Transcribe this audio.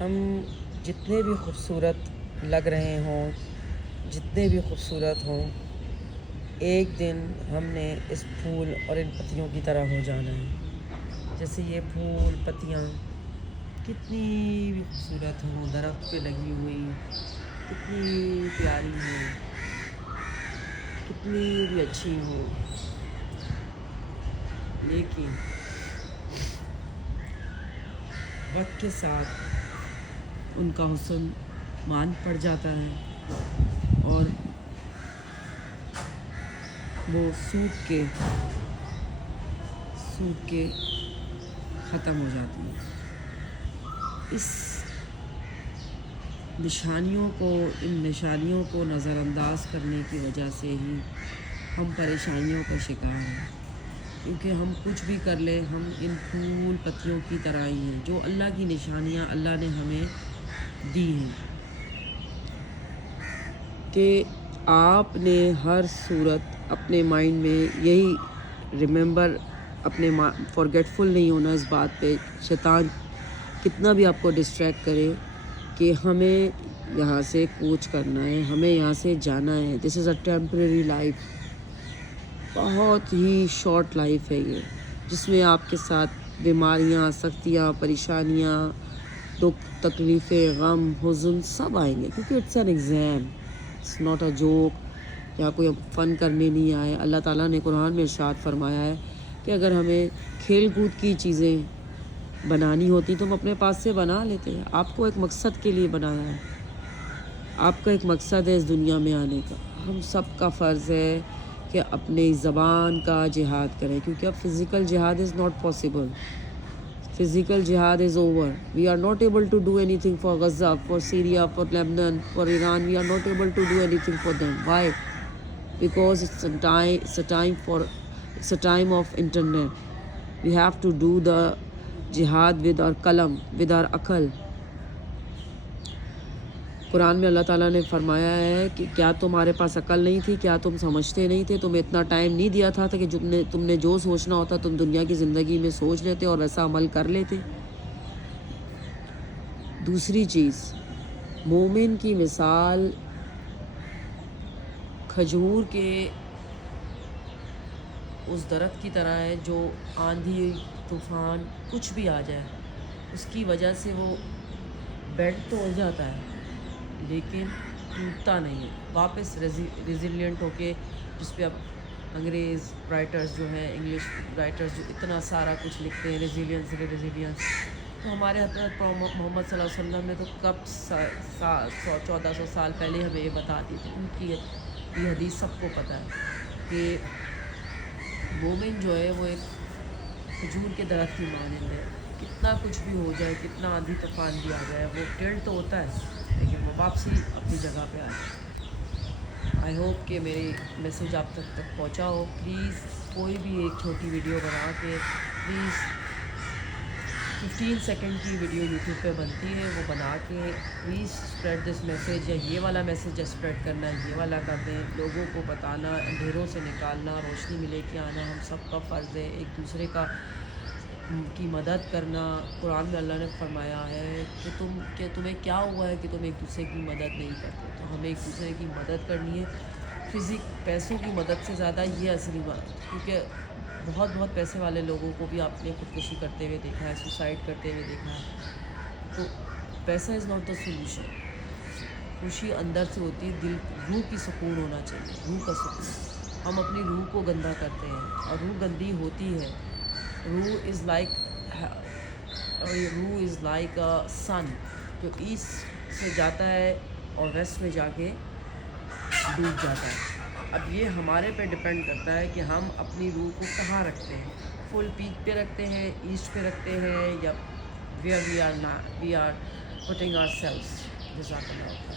ہم جتنے بھی خوبصورت لگ رہے ہوں، جتنے بھی خوبصورت ہوں، ایک دن ہم نے اس پھول اور ان پتیوں کی طرح ہو جانا ہے۔ جیسے یہ پھول پتیاں کتنی بھی خوبصورت ہوں، درخت پہ لگی ہوئی کتنی پیاری ہوں، کتنی بھی اچھی ہوں، لیکن وقت کے ساتھ ان کا حسن مان پڑ جاتا ہے اور وہ سوکھ کے ختم ہو جاتی ہے۔ ان نشانیوں کو نظر انداز کرنے کی وجہ سے ہی ہم پریشانیوں کا شکار ہیں، کیونکہ ہم کچھ بھی کر لیں ہم ان پھول پتیوں کی طرح ہی ہیں، جو اللہ کی نشانیاں اللہ نے ہمیں دی ہیں کہ آپ نے ہر صورت اپنے مائنڈ میں یہی ریممبر، اپنے فارگیٹفل نہیں ہونا اس بات پہ، شیطان کتنا بھی آپ کو ڈسٹریکٹ کرے، کہ ہمیں یہاں سے کوچ کرنا ہے، ہمیں یہاں سے جانا ہے۔ دس از اے ٹیمپریری لائف، بہت ہی شارٹ لائف ہے یہ، جس میں آپ کے ساتھ بیماریاں، سختیاں، پریشانیاں، دکھ، تکلیفیں، غم، حزن سب آئیں گے، کیونکہ it's an exam, it's not a joke, یا کوئی فن کرنے نہیں آئے۔ اللہ تعالیٰ نے قرآن میں ارشاد فرمایا ہے کہ اگر ہمیں کھیل کود کی چیزیں بنانی ہوتی تو ہم اپنے پاس سے بنا لیتے ہیں۔ آپ کو ایک مقصد کے لیے بنایا ہے، آپ کا ایک مقصد ہے اس دنیا میں آنے کا۔ ہم سب کا فرض ہے کہ اپنے زبان کا جہاد کریں، کیونکہ اب فزیکل جہاد از ناٹ پاسبل، فزیکل جہاد is over. We are not able to do anything for Gaza, for Syria, for Lebanon, for Iran, we are not able to do anything for them. Why? Because it's a time of internet. We have to do the jihad with our qalam, with our aql. قرآن میں اللہ تعالیٰ نے فرمایا ہے کہ کیا تمہارے پاس عقل نہیں تھی، کیا تم سمجھتے نہیں تھے، تمہیں اتنا ٹائم نہیں دیا تھا کہ تم نے جو سوچنا ہوتا تم دنیا کی زندگی میں سوچ لیتے اور ویسا عمل کر لیتے۔ دوسری چیز، مومن کی مثال کھجور کے اس درخت کی طرح ہے جو آندھی، طوفان کچھ بھی آ جائے اس کی وجہ سے وہ بیٹھ تو ہو جاتا ہے لیکن ٹوٹتا نہیں ہے، واپس ریزیلینٹ ہو کے، جس پہ اب انگریز رائٹرز جو ہیں، انگلش رائٹرز جو اتنا سارا کچھ لکھتے ہیں، ریزیلینس، تو ہمارے حضرت محمد صلی اللہ علیہ وسلم نے تو کب 1400 سال پہلے ہمیں یہ بتا دی تھی، ان کی یہ حدیث سب کو پتہ ہے کہ مومن جو ہے وہ ایک کھجور کے درخت کی مانند ہے، کتنا کچھ بھی ہو جائے، کتنا آندھی طوفان بھی آ جائے، وہ ٹلٹ تو ہوتا ہے لیکن وہ واپسی اپنی جگہ پہ آ جائے۔ آئی ہوپ کہ میری میسیج آپ تک پہنچا ہو۔ پلیز کوئی بھی ایک چھوٹی ویڈیو بنا کے، پلیز 15 سیکنڈ کی ویڈیو یوٹیوب پہ بنتی ہے، وہ بنا کے پلیز اسپریڈ دس میسیج، یا یہ والا میسیج اسپریڈ کرنا ہے، یہ والا کر دیں، لوگوں کو بتانا، اندھیروں سے نکالنا، روشنی میں لے کے آنا ہم سب کا فرض ہے، ایک دوسرے کی مدد کرنا۔ قرآن میں اللہ نے فرمایا ہے کہ تمہیں کیا ہوا ہے کہ تم ایک دوسرے کی مدد نہیں کرتے، تو ہمیں ایک دوسرے کی مدد کرنی ہے، پیسوں کی مدد سے زیادہ یہ اصلی بات، کیونکہ بہت پیسے والے لوگوں کو بھی آپ نے خودکشی کرتے ہوئے دیکھا ہے، سوسائڈ کرتے ہوئے دیکھا ہے، تو پیسہ از ناٹ دا سولوشن۔ خوشی اندر سے ہوتی ہے، روح کی سکون ہونا چاہیے، روح کا سکون۔ ہم اپنی روح کو گندا کرتے ہیں اور روح گندی ہوتی ہے۔ روح از لائک اے سن جو ایسٹ سے جاتا ہے اور ویسٹ میں جا کے ڈوب جاتا ہے۔ اب یہ ہمارے پہ ڈپینڈ کرتا ہے کہ ہم اپنی روح کو کہاں رکھتے ہیں، فل پیک پہ رکھتے ہیں، ایسٹ پہ رکھتے ہیں، یا where we are putting ourselves. جزاک اللہ۔